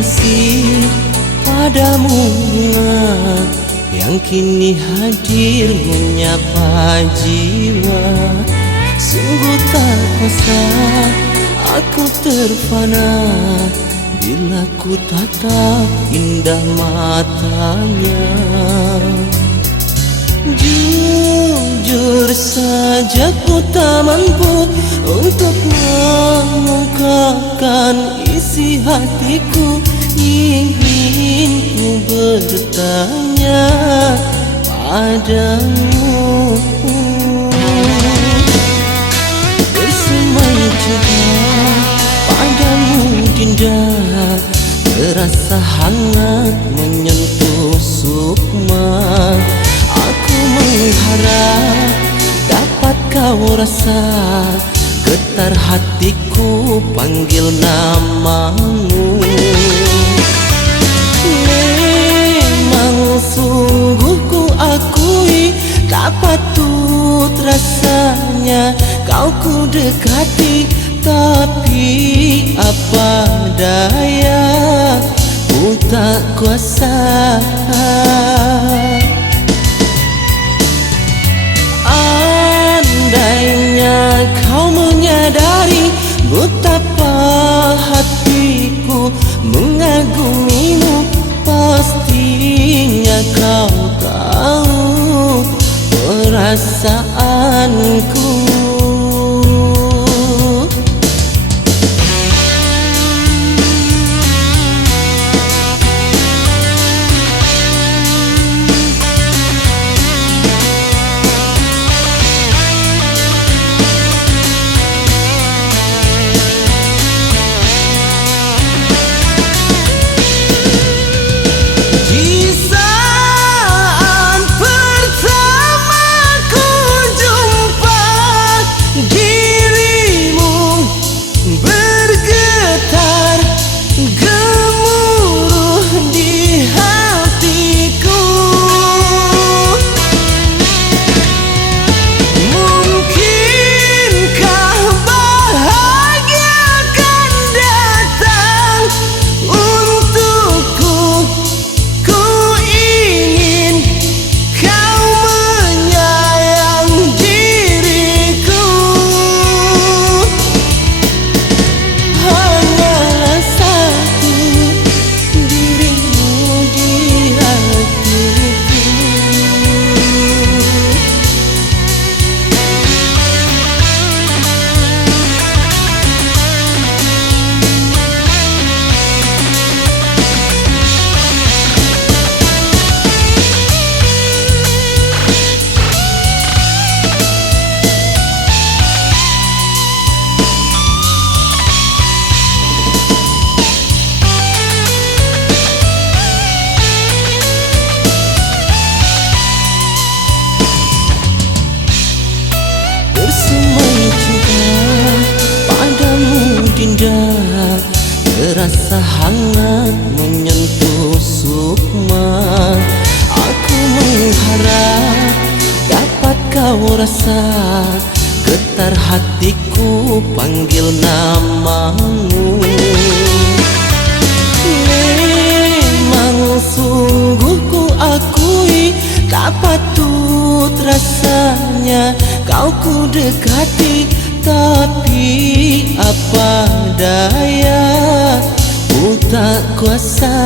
kasih padamu yang kini hadir menyapa jiwa. Sungguh tak kuasa aku terfana bila ku tatap indah matanya. Jujur saja ku tak mampu untuk mengungkapkan isi hatiku. Ingin ku bertanya padamu, bersemai juga padamu Dinda, terasa hangat menyentuh sukma. Aku mengharap dapat kau rasa getar hatiku panggil namamu. Memang sungguh ku akui tak patut rasanya kau ku dekati, tapi apa daya ku tak kuasa. Andainya kau menyadari betapa hatiku mengagumimu, pastinya kau tahu perasaanku. Terasa hangat menyentuh sukma. Aku mengharap dapat kau rasa getar hatiku panggil namamu. Memang sungguh ku akui tak patut rasanya kau ku dekati, tapi apa daya ku tak kuasa.